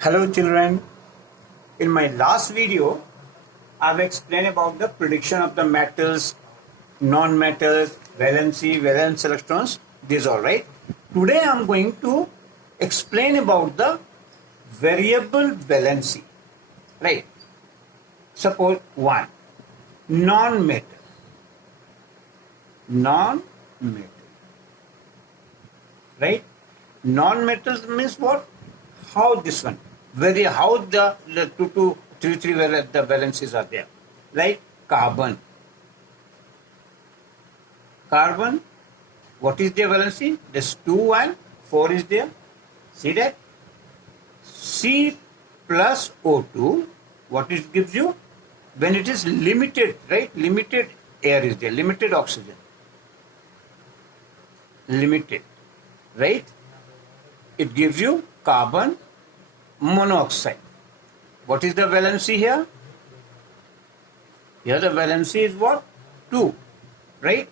Hello children, in my last video I've explained about the prediction of the metals, non-metals, valency, valence electrons, these all right. Today I'm going to explain about the variable valency, right. Suppose one, non-metal, right. Non-metals means what? How this one? How the 2 2 3 3 the valencies are there. Like carbon. Carbon, what is their valency? This 2 and 4 is there. See that? C plus O2, what it gives you? When it is limited, right? Limited air is there, limited oxygen. Limited, right? It gives you carbon monoxide. What is the valency here? Here the valency is what? 2, right?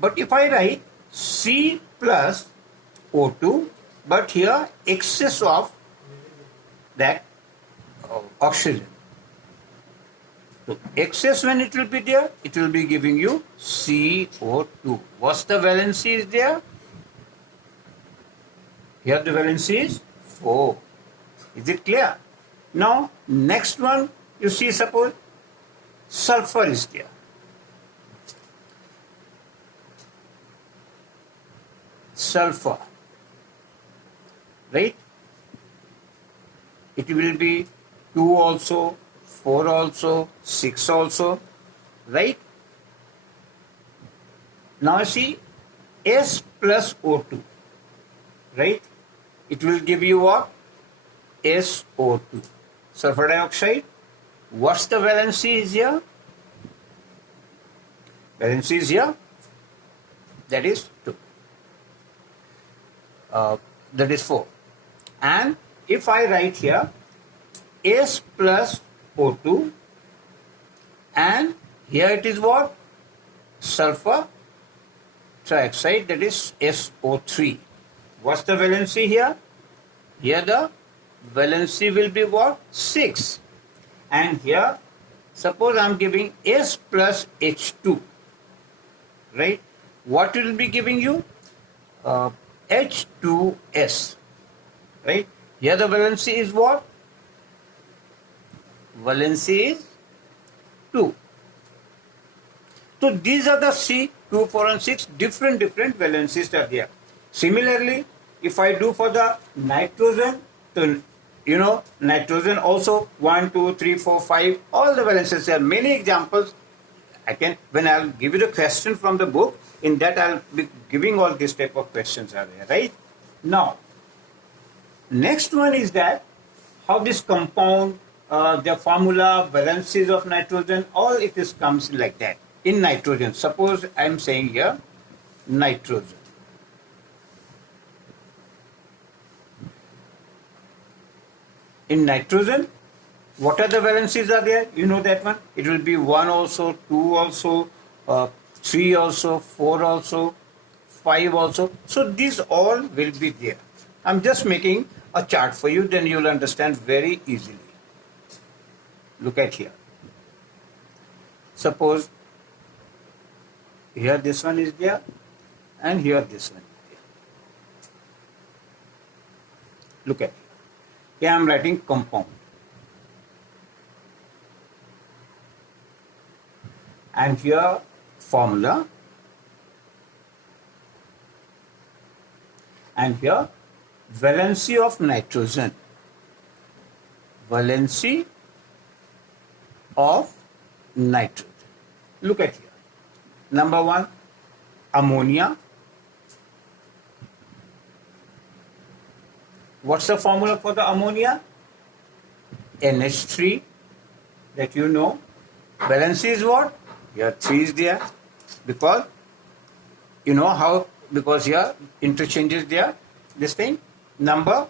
But if I write C plus O2, but here excess of that oxygen. So excess when it will be there, it will be giving you CO2. What's the valency is there? Here the valency is 4. Is it clear? Now next one, you see, suppose sulfur is there. Sulfur, right? It will be 2 also, 4 also, 6 also, right? Now see S plus O2, right? It will give you what? SO2, sulfur dioxide. What's the valency is here? Valency is here, that is 2. That is 4. And if I write here S plus O2, and here it is what? Sulfur trioxide, that is SO3. What's the valency here? Here the valency will be what? 6. And here, suppose I am giving S plus H2, right? What will be giving you? H2S, right? Here the valency is what? Valency is 2. So these are the C, 2, 4 and 6, different valencies are there. Similarly, if I do for the nitrogen, so nitrogen also 1, 2, 3, 4, 5, all the valencies. There are many examples. When I'll give you the question from the book, in that I'll be giving all these type of questions are there, right? Now, next one is that how this compound, the formula, valencies of nitrogen, all it is comes like that. In nitrogen, suppose I'm saying here, nitrogen. In nitrogen, what are the valencies are there? You know that one. It will be 1 also, 2 also, 3 also, 4 also, 5 also. So these all will be there. I'm just making a chart for you, then you'll understand very easily. Look at here. Suppose here this one is there, and here this one is there. Look at here. Here I am writing compound. And here formula. And here valency of nitrogen. Valency of nitrogen. Look at here. Number 1, ammonia. What's the formula for the ammonia? NH3, that you know. Valency is what? Here 3 is there, because you know how, because here interchange is there, this thing. Number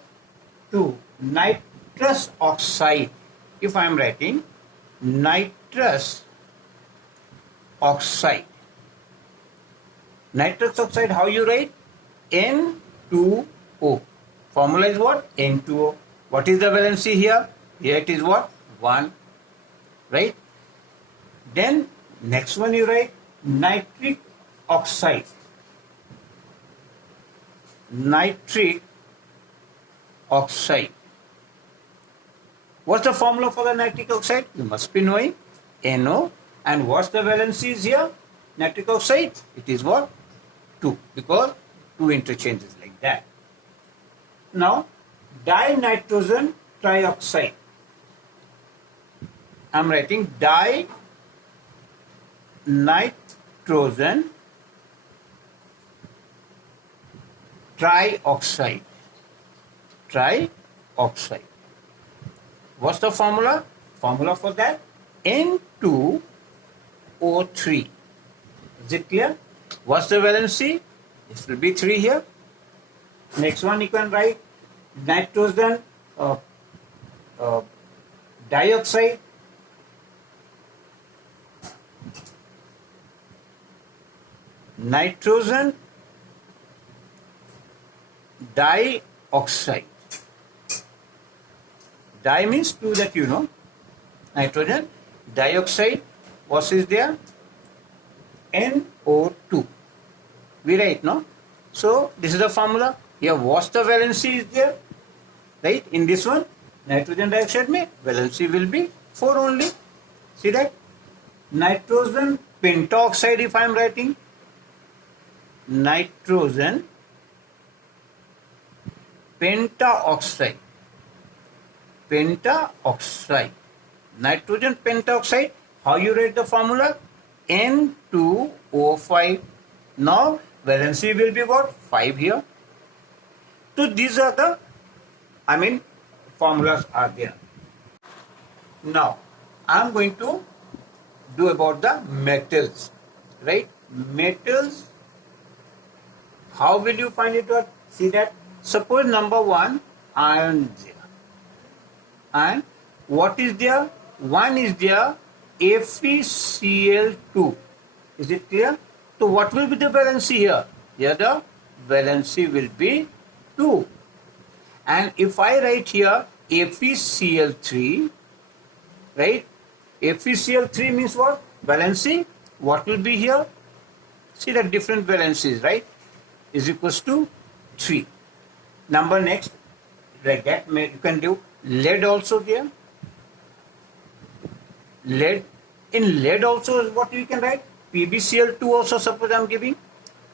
2, nitrous oxide. If I am writing nitrous oxide, nitrous oxide, how you write? N2O. Formula is what? N2O. What is the valency here? Here it is what? 1, right? Then next one you write nitric oxide. Nitric oxide. What's the formula for the nitric oxide? You must be knowing NO. And what's the valencies here? Nitric oxide, it is what? 2, because 2 interchanges like that. Now, dinitrogen trioxide. I'm writing dinitrogen trioxide. Trioxide. What's the formula? Formula for that? N2O3. Is it clear? What's the valency? This will be 3 here. Next one you can write nitrogen dioxide. Nitrogen dioxide. Di means 2, that you know. Nitrogen dioxide. What is there? NO2. We write, no? So this is the formula. Here what's the valency is there? Right? In this one, nitrogen dioxide mein valency will be 4 only. See that? Nitrogen pentoxide, if I am writing. Nitrogen pentaoxide. Pentaoxide. Nitrogen pentaoxide. How you write the formula? N2O5. Now valency will be what? 5 here. So these are the, formulas are there. Now I am going to do about the metals. Right? Metals. How will you find it out? See that? Suppose number 1, iron is there. And what is there? 1 is there, FeCl2. Is it clear? So what will be the valency here? Here the valency will be 2. And if I write here FeCl3, right? FeCl3 means what? Valency. What will be here? See the different valencies, right? Is equals to 3. Number next, like that, you can do lead also there. Lead. In lead also, what you can write? PbCl2 also, suppose I am giving.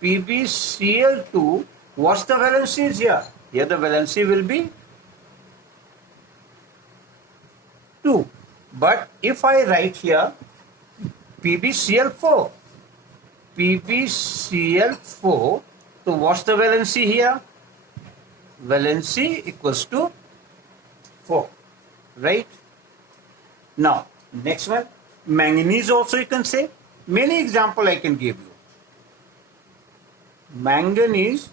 PbCl2, what's the valency is here? Here the valency will be 2. But if I write here PbCl4, PbCl4, so what's the valency here? Valency equals to 4, right? Now, next one, manganese also you can say. Many example I can give you. Manganese,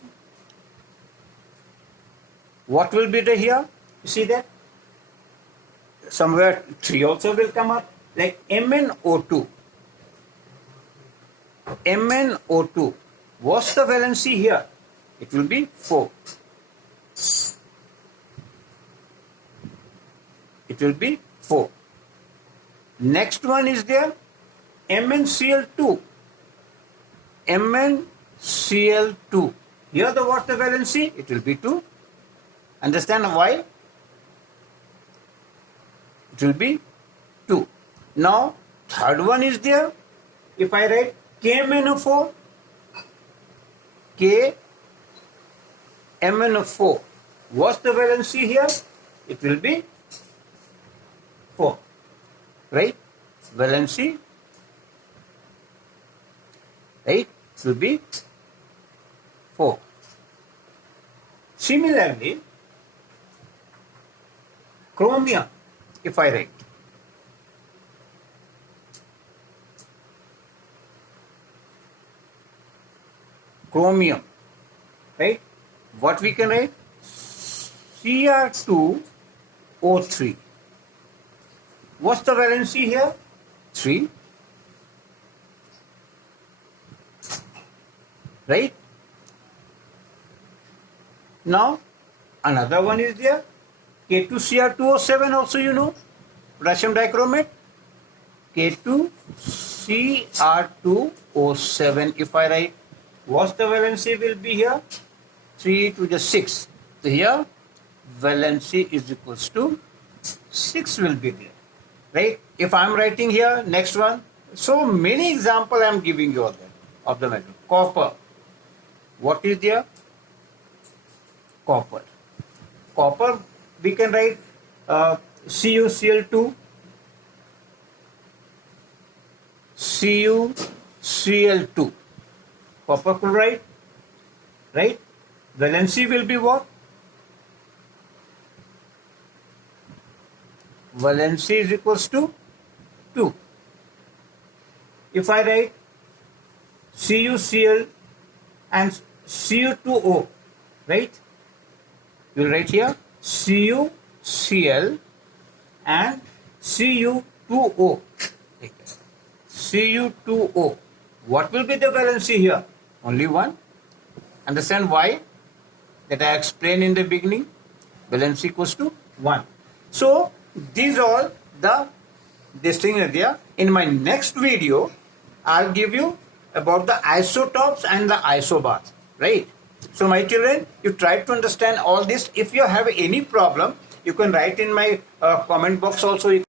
what will be the here? You see that? Somewhere 3 also will come up, like MnO2. MnO2. What's the valency here? It will be 4. It will be 4. Next one is there, MnCl2. MnCl2. Here the what's the valency? It will be 2. Understand why? It will be 2. Now, third one is there. If I write KMnO4, KMnO4. What's the valency here? It will be 4. Right? Valency. Right? It will be 4. Similarly, chromium, if I write. Chromium, right? What we can write? Cr2O3. What's the valency here? 3. Right? Now, another one is there. K2Cr2O7 also you know, potassium dichromate. K2Cr2O7. If I write, what's the valency will be here? 3 to the 6. So here valency is equals to 6 will be there, right? If I'm writing here, next one, so many example I'm giving you of the metal. Copper. What is there? Copper. Copper, we can write CuCl2, CuCl2. Copper chloride, right? Valency will be what? Valency is equals to 2. If I write CuCl and Cu2O, right? You will write here CuCl and Cu2O. Cu2O. What will be the valency here? Only one. Understand why? That I explained in the beginning. Valency equals to 1. So these all this thing is there. In my next video, I'll give you about the isotopes and the isobars, right? So my children, you try to understand all this. If you have any problem, you can write in my comment box also.